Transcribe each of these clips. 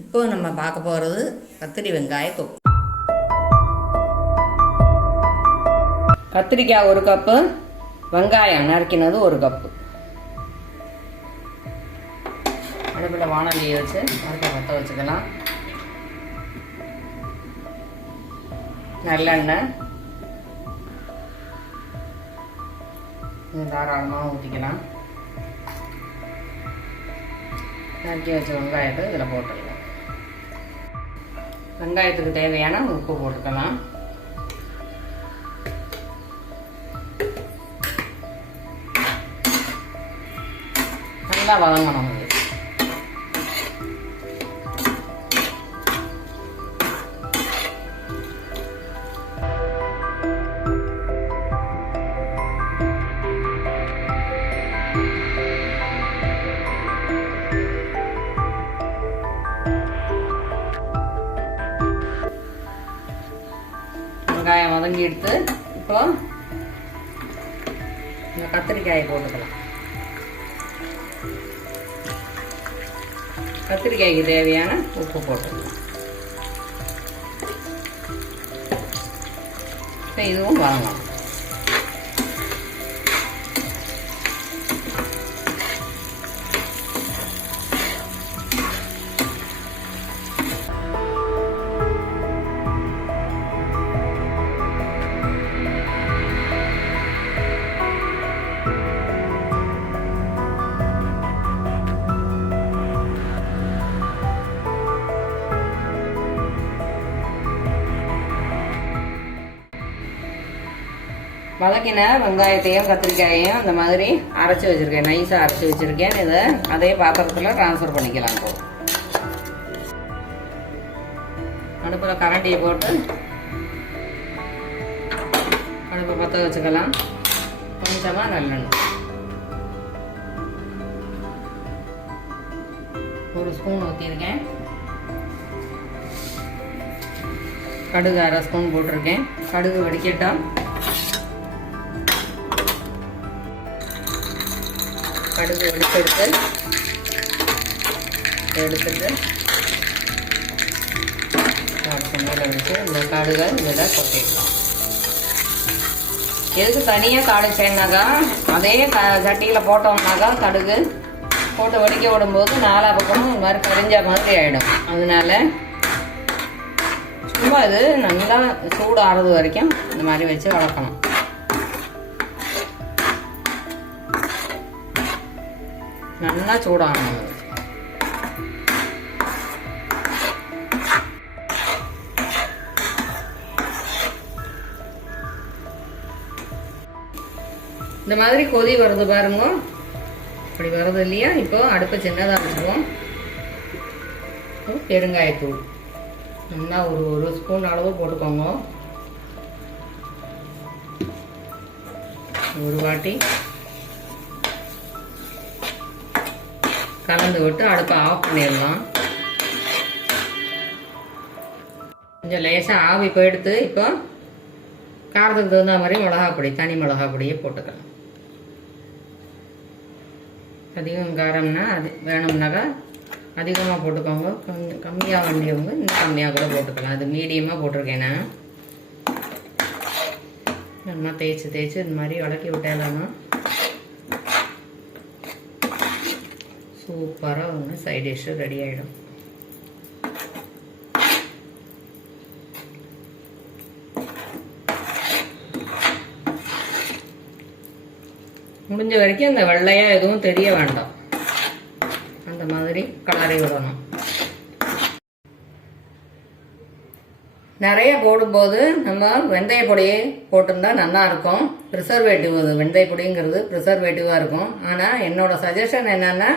இப்போ நம்ம பார்க்க போகிறது கத்திரி வெங்காய தொக்கு. கத்திரிக்காய் 1 கப்பு, வெங்காயம் நறுக்கினது 1 கப்பு. அடுப்பில் வானலியை வச்சு அடுப்பை பற்ற வச்சுக்கலாம். நல்லெண்ணெய் தாராளமாக ஊற்றிக்கலாம். நறுக்கி வச்ச வெங்காயத்தை இதில் போட்டுக்கலாம். வெங்காயத்துக்கு தேவையான உப்பு போட்டுக்கலாம். நல்லா வதங்கணும். வெங்காயம் வதங்கி எடுத்து இப்போ இந்த கத்திரிக்காயை போட்டுக்கலாம். கத்திரிக்காய்க்கு தேவையான உப்பு போட்டுக்கலாம். இப்போ இதுவும் வதங்கணும். வதக்கின வெங்காயத்தையும் கத்திரிக்காயையும் இந்த மாதிரி அரைச்சி வச்சுருக்கேன், நைஸாக அரைச்சி வச்சுருக்கேன். இதை அதே பாத்திரத்தில் ட்ரான்ஸ்ஃபர் பண்ணிக்கலாம். போதும். அடுப்பில் கரண்டியை போட்டு அடுப்பை பற்ற வச்சுக்கலாம். கொஞ்சமாக நல்லெண்ணெய் 1 ஸ்பூன் ஊற்றிருக்கேன். கடுகு 1/2 ஸ்பூன் போட்டிருக்கேன். கடுகு வெடிக்கட்டும். கடுகு எடுத்துட்டு மேலே வச்சு இந்த கடுகை இதில் கொட்டிடலாம். எதுக்கு தனியாக தாளிச்சேன்னாக்கா அதே சட்டியில் போட்டோம்னாக்கா கடுகு போட்டு வடிக்க விடும்போது 4 பக்கமும் இந்த மாதிரி கரிஞ்ச மாதிரி ஆகிடும். அதனால சும்மா இது நல்லா சூடு ஆறுது வரைக்கும் இந்த மாதிரி வச்சு வளர்க்கணும். நல்லா சூடாகணும். இந்த மாதிரி கொதி வருது பாருங்க. அப்படி வருது இல்லையா? இப்போ அடுப்பை சின்னதாக வச்சுருவோம். பெருங்காயத்தூள் நல்லா ஒரு ஸ்பூன் அளவு போட்டுக்கோங்க. ஒரு வாட்டி கலந்து விட்டு அடுப்பை ஆஃப் பண்ணிடலாம். கொஞ்சம் லேசாக ஆவி போயிடுத்து. இப்போ காரத்துக்கு தகுந்த மாதிரி மிளகாப்பொடி, தனி மிளகாப்பொடியே போட்டுக்கலாம். அதிகம் காரம்னா அது வேணும்னாக்கா அதிகமாக போட்டுக்கோங்க. கொஞ்சம் கம்மியாக வேண்டியவங்க இன்னும் கம்மியாக கூட போட்டுக்கலாம். அது மீடியமாக போட்டிருக்கேன் நான். நம்ம தேய்ச்சி இந்த மாதிரி வதக்கி விட்டேலாமா சூப்பராக ஒன்று சைட் டிஷ்ஷு ரெடி ஆகிடும். முடிஞ்ச வரைக்கும் இந்த வெள்ளையாக எதுவும் தெரிய வேண்டாம். அந்த மாதிரி கலரி விடணும். நிறைய போடும்போது நம்ம வெந்தய பொடியை போட்டிருந்தா நல்லா இருக்கும். ப்ரிசர்வேட்டிவ், அது வெந்தய பொடிங்கிறது ப்ரிசர்வேட்டிவாக இருக்கும். ஆனால் என்னோட சஜஷன் என்னென்னா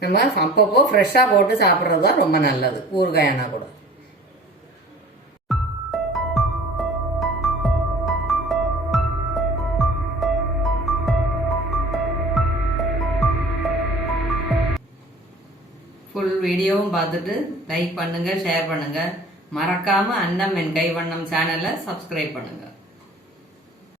நம்ம அப்பப்போ ஃப்ரெஷ்ஷாக போட்டு சாப்பிட்றது தான் ரொம்ப நல்லது. ஊறுகாயானா கூட. ஃபுல் வீடியோவும் பார்த்துட்டு லைக் பண்ணுங்கள், ஷேர் பண்ணுங்கள். மறக்காமல் அன்னம் என் கைவண்ணம் சேனலை சப்ஸ்கிரைப் பண்ணுங்கள்.